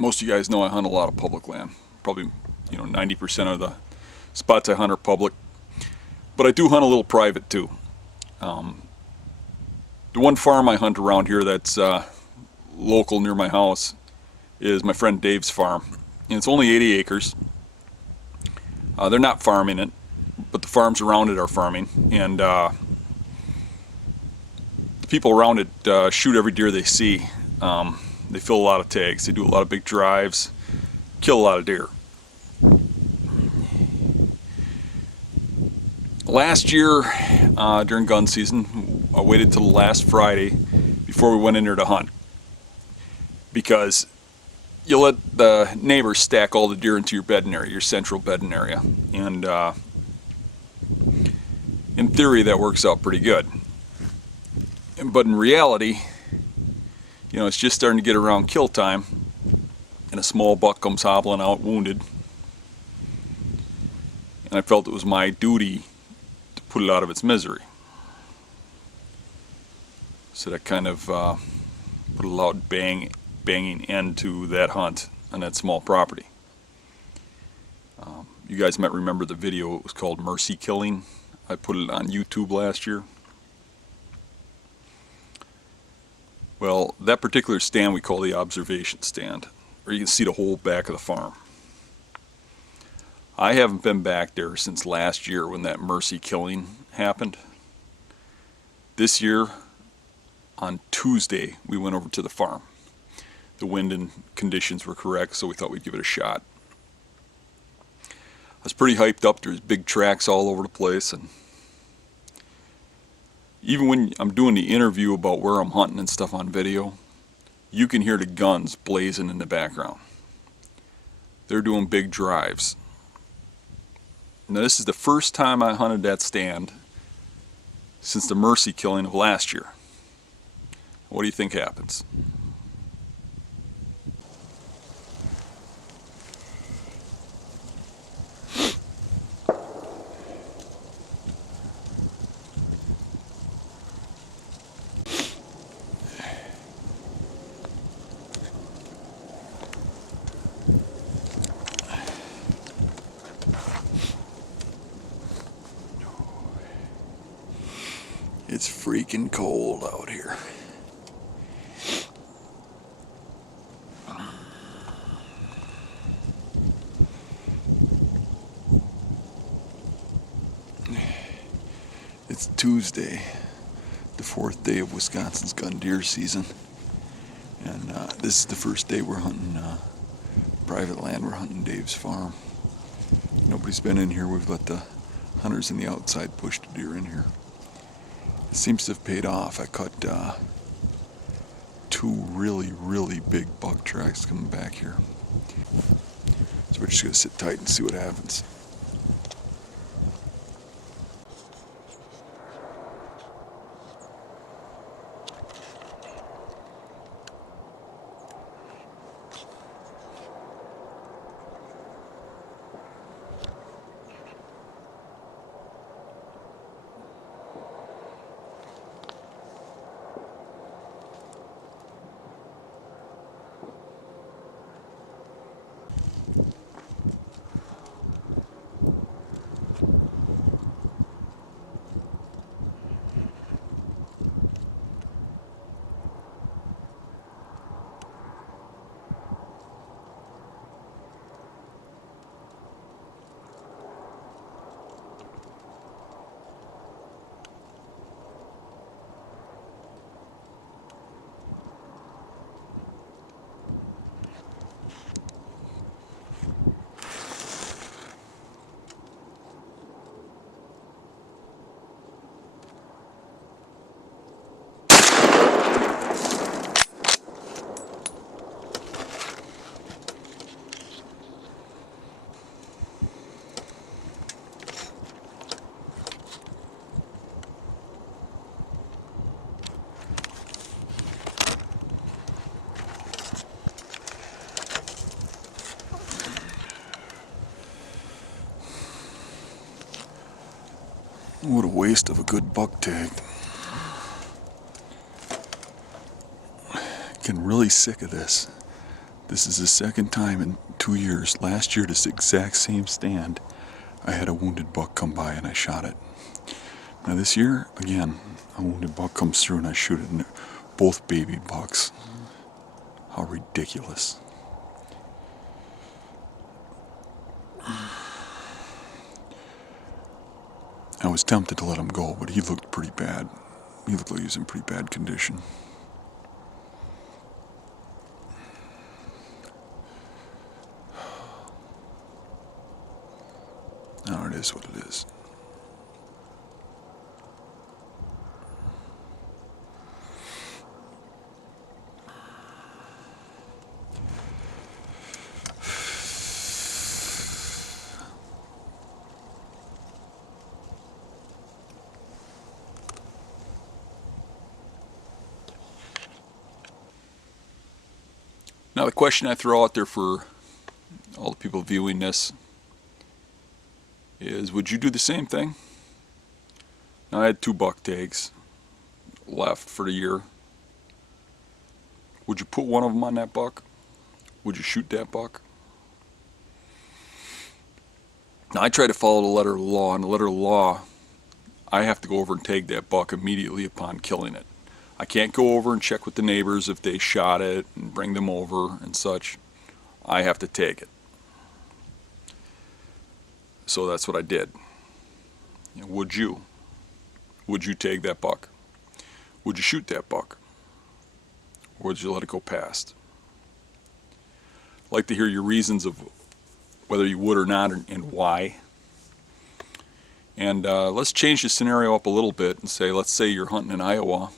Most of you guys know I hunt a lot of public land. Probably, 90% of the spots I hunt are public. But I do hunt a little private too. The one farm I hunt around here that's local near my house is my friend Dave's farm. And it's only 80 acres. They're not farming it, but the farms around it are farming. And the people around it shoot every deer they see. They fill a lot of tags. They do a lot of big drives, kill a lot of deer. Last year, during gun season, I waited till last Friday before we went in there to hunt, because you let the neighbors stack all the deer into your bedding area, your central bedding area, and in theory that works out pretty good. But in reality, it's just starting to get around kill time, and a small buck comes hobbling out wounded, and I felt it was my duty to put it out of its misery. So that kind of put a loud banging end to that hunt on that small property. You guys might remember the video. It was called Mercy Killing. I put it on YouTube last year. Well, that particular stand we call the observation stand, where you can see the whole back of the farm. I haven't been back there since last year when that Mercy Killing happened. This year, on Tuesday, we went over to the farm. The wind and conditions were correct, so we thought we'd give it a shot. I was pretty hyped up. There's big tracks all over the place, and even when I'm doing the interview about where I'm hunting and stuff on video, you can hear the guns blazing in the background. They're doing big drives. Now, this is the first time I hunted that stand since the Mercy Killing of last year. What do you think happens? It's freaking cold out here. It's Tuesday, the 4th day of Wisconsin's gun deer season, and this is the first day we're hunting private land. We're hunting Dave's farm. Nobody's been in here. We've let the hunters in the outside push the deer in here. It seems to have paid off. I caught 2 really big buck tracks coming back here. So we're just going to sit tight and see what happens. What a waste of a good buck tag. Getting really sick of this. This is the second time in 2 years. Last year, this exact same stand, I had a wounded buck come by and I shot it. Now this year, again, a wounded buck comes through and I shoot it, and they're both baby bucks. How ridiculous. I was tempted to let him go, but he looked pretty bad. He looked like he was in pretty bad condition. Now it is what it is. Now the question I throw out there for all the people viewing this is, would you do the same thing? Now I had 2 buck tags left for the year. Would you put one of them on that buck? Would you shoot that buck? Now I try to follow the letter of the law, and the letter of the law, I have to go over and tag that buck immediately upon killing it. I can't go over and check with the neighbors if they shot it and bring them over and such. I have to tag it. So that's what I did. Would you? Would you tag that buck? Would you shoot that buck? Or would you let it go past? I'd like to hear your reasons of whether you would or not, and why. And let's change the scenario up a little bit and say, let's say you're hunting in Iowa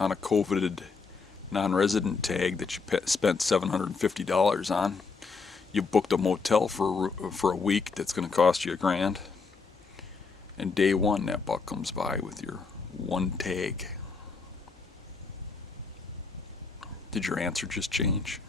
on a coveted non-resident tag that you spent $750 on. You booked a motel for a week that's going to cost you $1,000. And day one, that buck comes by with your 1 tag. Did your answer just change?